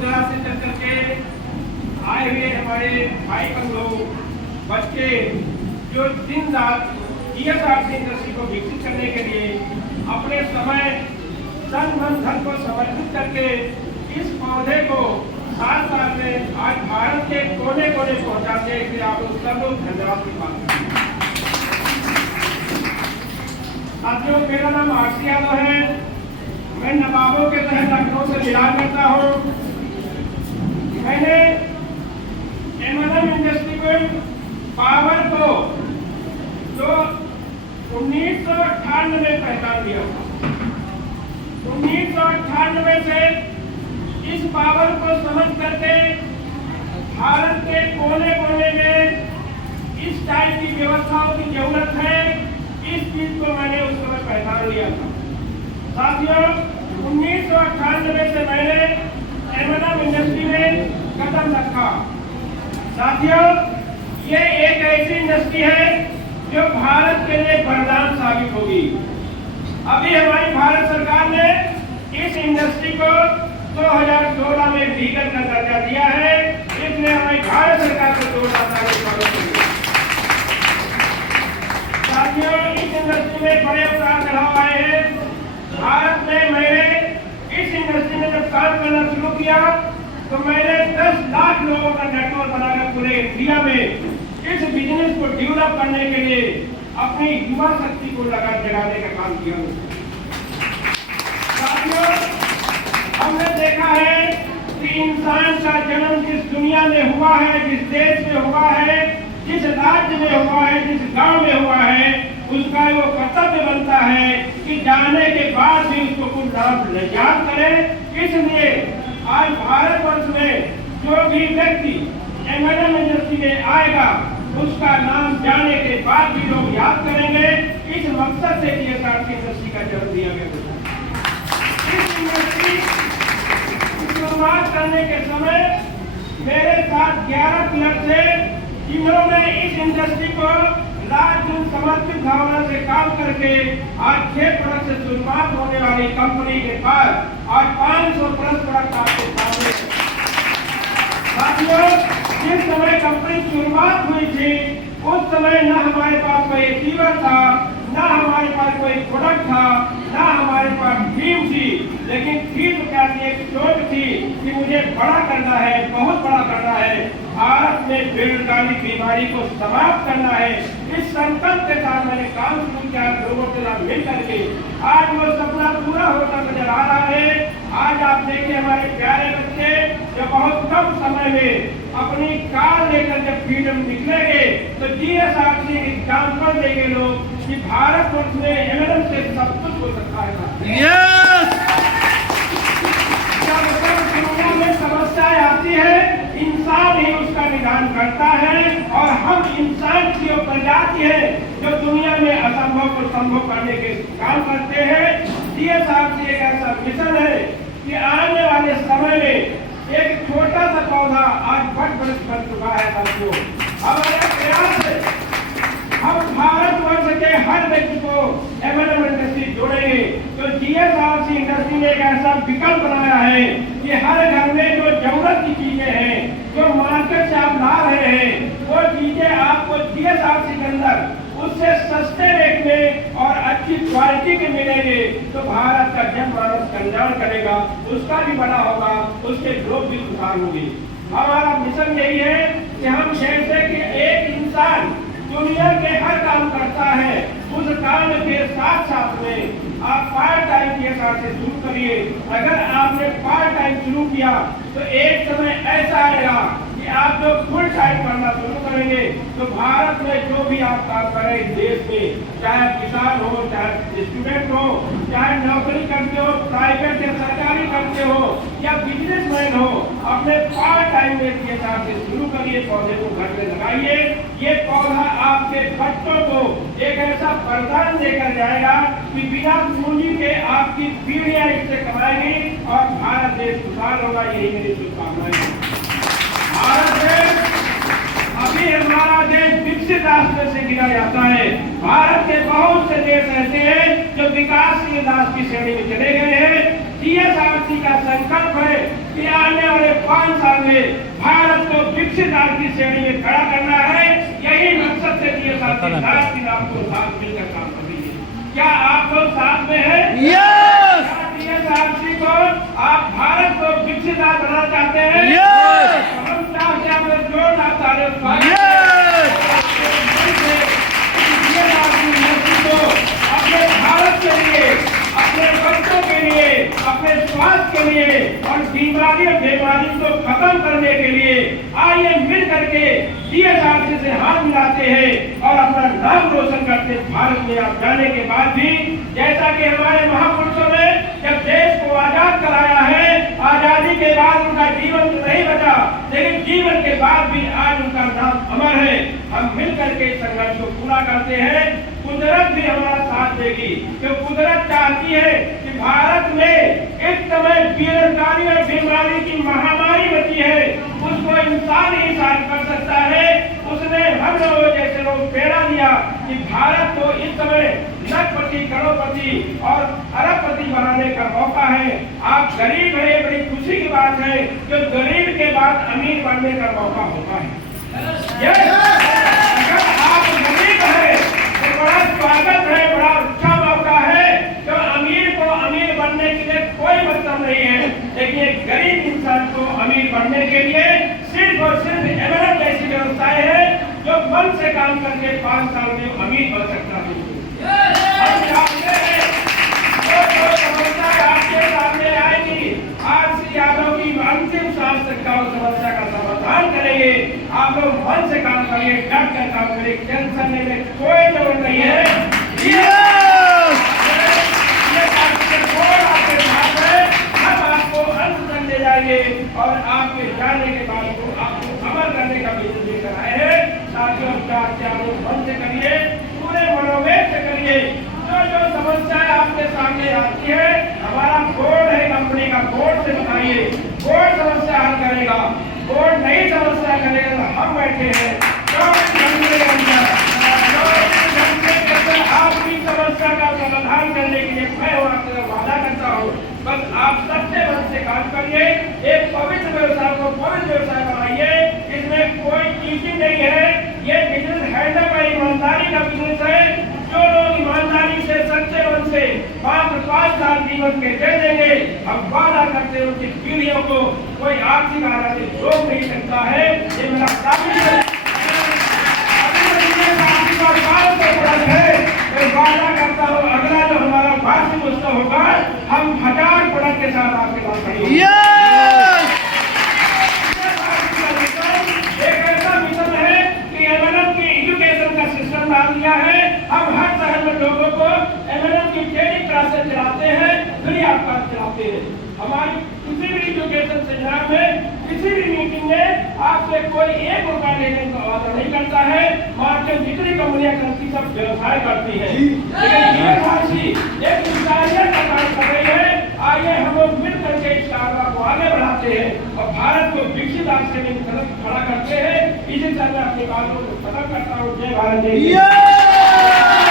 दराज से चल करके आए हुए हमारे भाई बंधु बच्चे जो दिन रात जीएसआरसी इंडस्ट्री को विकसित करने के लिए अपने समय तन मन धन को समर्पित करके इस पौधे को 7 साल में आज भारत के कोने कोने पहुंचाते हैं। इसलिए आप लोग सब लोग धन्यवाद की बात करें। साथियों, मेरा नाम आरसी यादव है। मैं नवाबों के तहत लखनऊ से बिलोंग करता हूँ। मैंने एमएनएम इंडस्ट्री पावर को जो 1998 में पहचान लिया था। 1998 से इस पावर को समझ करके भारत के कोने कोने में इस टाइप की व्यवस्थाओं की जरूरत है, इस चीज को मैंने उस समय पहचान लिया था। साथियों, 1998 से मैंने एमएनएम इंडस्ट्री में कदम रखा। साथियों, ये एक ऐसी इंडस्ट्री है जो भारत के लिए वरदान साबित होगी। अभी हमारी भारत सरकार ने इस इंडस्ट्री को 2016 में लीगल का दर्जा दिया है। इसलिए हमारी भारत सरकार को जोरदार स्वागत करेंगे। साथियों, इस इंडस्ट्री में बड़े उतार चढ़ाव आए हैं। भारत में मैंने इस इंडस्ट्री में जब काम करना शुरू किया तो मैंने 10 लाख लोगों का नेटवर्क बनाकर पूरे इंडिया में इस बिजनेस को डेवलप करने के लिए अपनी युवा शक्ति को जगाने का काम किया। साथियों, हमने देखा है कि इंसान का जन्म जिस दुनिया में हुआ है, जिस देश में हुआ है, जिस राज्य में हुआ है, जिस गांव में हुआ है, उसका वो कर्तव्य बनता है कि जाने के बाद भी उसको कुछ नाम याद करे। इसलिए आज भारतवर्ष में जो भी व्यक्ति एमएनएम इंडस्ट्री में आएगा उसका नाम जाने के बाद भी लोग याद करेंगे। इस मकसद से जीएसआरसी इंडस्ट्री का जन्म दिया गया। इस इंडस्ट्री की शुरुआत करने के समय मेरे साथ 11 क्लर्क थे, जिन्होंने इस इंडस्ट्री को राज्य समर्पित भावना से काम करके आज 6 प्रोडक्ट से शुरुआत होने वाली कंपनी के पास आज 500 प्लस प्रोडक्ट आपके सामने। साथियों, जिस समय कंपनी शुरुआत हुई थी उस समय न हमारे पास कोई अचीवर था, न हमारे पास कोई प्रोडक्ट था, न हमारे पास टीम थी। लेकिन थी तो क्या थी, एक सोच थी कि मुझे बड़ा करना है, बहुत बड़ा करना है, भारत में बेरोजगारी बीमारी को समाप्त करना है। इस संकल्प के साथ मैंने काम शुरू किया लोगों के साथ मिल करके। आज वो सपना पूरा होता नजर आ रहा है। आज आप देखिए हमारे प्यारे बच्चे जो बहुत कम समय में अपनी कार लेकर जब फील्ड में निकलेंगे तो जीएसआरसी एग्जाम्पल देंगे लोग कि भारतवर्ष में एमएनएम से सब कुछ हो सकता है। में समस्याएं आती है, इंसान ही उसका निदान करता है और हम इंसान की प्रजाति है जो दुनिया में असंभव को संभव करने के काम करते हैं। जीएसआरसी एक ऐसा मिशन है कि आने वाले समय में एक छोटा सा पौधा आज बड़ बन चुका है। साथियों, हमारा प्रयास है हम भारतवर्ष के हर व्यक्ति को एमएनएम इंडस्ट्री जोड़ेंगे। तो जीएसआरसी इंडस्ट्री ने एक ऐसा विकल्प बनाया है कि हर घर में जो जरूरत की चीजें हैं, जो मार्केट से आप ला रहे हैं, वो चीजें आपको जीएसआरसी के अंदर उससे सस्ते रेट में और अच्छी क्वालिटी के मिलेंगे। तो भारत का जनमानस कल्याण करेगा, उसका भी बड़ा होगा, उसके लोग भी सुधार होंगे। हमारा मिशन यही है कि हम जैसे कि एक इंसान दुनिया के हर काम करता है, उस काम के साथ साथ में आप पार्ट टाइम के साथ से शुरू करिए। अगर आपने पार्ट टाइम शुरू किया तो एक समय ऐसा आएगा कि आप जो फुल टाइम करना शुरू करेंगे तो भारत में जो भी आप काम करें देश में, चाहे किसान हो, चाहे स्टूडेंट हो, चाहे नौकरी करते हो, प्राइवेट या सरकारी करते हो या बिजनेसमैन हो, अपने पार्ट टाइम में के साथ से शुरू करिए। पौधे को घर में लगाइए। ये पौधा आपके बच्चों को एक ऐसा वरदान देकर जाएगा कि बिना पूंजी के आपकी पीढ़ियां इससे कमाएंगी और भारत देश सुधार होगा। यही मेरी शुभकामनाएं। भारत देश अभी हमारा देश विकसित राष्ट्र से गिना जाता है। भारत के बहुत से देश ऐसे हैं जो विकासशील राष्ट्र की श्रेणी में चले गए हैं। जीएसआरसी का संकल्प है कि आने वाले 5 साल में भारत को विकसित आर्थिक श्रेणी में खड़ा करना है। यही मकसद से दिए साथी आपको साथ मिलकर काम करेंगे। क्या आप लोग साथ में हैं? यस साथी को आप भारत को विकसित बनाना चाहते हैं? यस हम चाहते हैं जोरदार तालियां अपने भारत के लिए, अपने बच्चों के लिए, अपने स्वास्थ्य के लिए और बीमारी को खत्म करने के लिए आइए मिल करके DSRC से हाथ मिलाते हैं और अपना नाम रोशन करते हैं। भारत में आप जाने के बाद भी जैसा कि हमारे महापुरुषों ने जब देश को आजाद कराया है, आजादी के बाद उनका जीवन तो नहीं बचा, लेकिन जीवन के बाद भी आज उनका नाम अमर है। हम मिल करके संघर्ष को पूरा करते हैं। कुदरत भी हमारा साथ देगी, जो कुदरत चाहती है कि भारत में इस समय बेरोजगारी और बीमारी की महामारी बची है, उसको इंसान ही साथ कर सकता है। उसने हम लोगों जैसे लोग प्रेरणा दिया कि भारत को इस समय लखपति, करोड़पति और अरबपति बनाने का मौका है। आप गरीब है, बड़ी खुशी की बात है, जो गरीब के बाद अमीर बनने का मौका होता है। अगर आप गरीब है तो बड़ा स्वागत है, बड़ा अच्छा मौका है। तो अमीर को अमीर बनने के लिए कोई मतलब नहीं है, लेकिन एक गरीब इंसान को अमीर बनने के लिए सिर्फ और सिर्फ एमएलएम जैसी व्यवस्थाएं है जो मन से काम करके 5 साल में अमीर बन सकता है। हम चाहते हैं जो समस्या आपके सामने आएगी, आरसी यादव की अंतिम सांस तक का समस्या का समाधान करेंगे। आप लोग मन से काम करिए, डट कर काम करिए, टेंशन लेने की कोई जरूरत नहीं है। आपके साथ है, हम आपको अंत तक ले जाएंगे और आपके जाने के बाद आपको अमल करने का विजन लेकर आए हैं। साथियों मन से करिए, पूरे मनोवेग से करिए। जो समस्याएं आपके सामने आती है, हमारा बोर्ड है, कंपनी का बोर्ड से बताइए, बोर्ड समस्या हल करेगा। बोर्ड नई समस्या करेगा तो हम बैठे हैं आपकी समस्या का समाधान करने के लिए मैं आपसे वादा करता हूँ। बस आप सच्चे मन से काम करिए, एक पवित्र व्यवसाय को पवित्र व्यवसाय बनाइए। इसमें कोई चीटिंग नहीं है, ये बिजनेस हैंडल का ईमानदारी का बिजनेस है। जो लोग ईमानदारी से सच्चे मन से 5 साल जीवन के दे देंगे, हम वादा करते हैं उनकी पीढ़ियों को कोई आर्थिक आजादी रोक नहीं सकता है। ये मेरा दावी है। मैं वादा करता हूँ अगला जो हमारा वार्षिक उत्सव होगा, हम 1000 प्रोडक्ट के साथ आपके पास खड़े। एक ऐसा मिशन है कि एमएलएम की एजुकेशन का सिस्टम डाल दिया है। हम हर शहर में लोगों को एमएलएम की ट्रेनिंग क्लासेस चलाते हैं, फ्री ऑफ कॉस्ट चलाते हैं। हमारी किसी भी एजुकेशन सेंटर में, किसी भी मीटिंग में आपसे कोई 1 रुपया लेने का वादा नहीं करता है। मार्केट जितनी कंपनियां करती सब व्यवसाय करती है, लेकिन ये राशि एक इंसानियत का काम कर रही है। आइए हम लोग मिल करके इस कारवा को आगे बढ़ाते हैं और भारत को विकसित राष्ट्र में खड़ा करते हैं। इसी तरह मैं अपनी बातों को खत्म करता हूँ। जय भारत, जय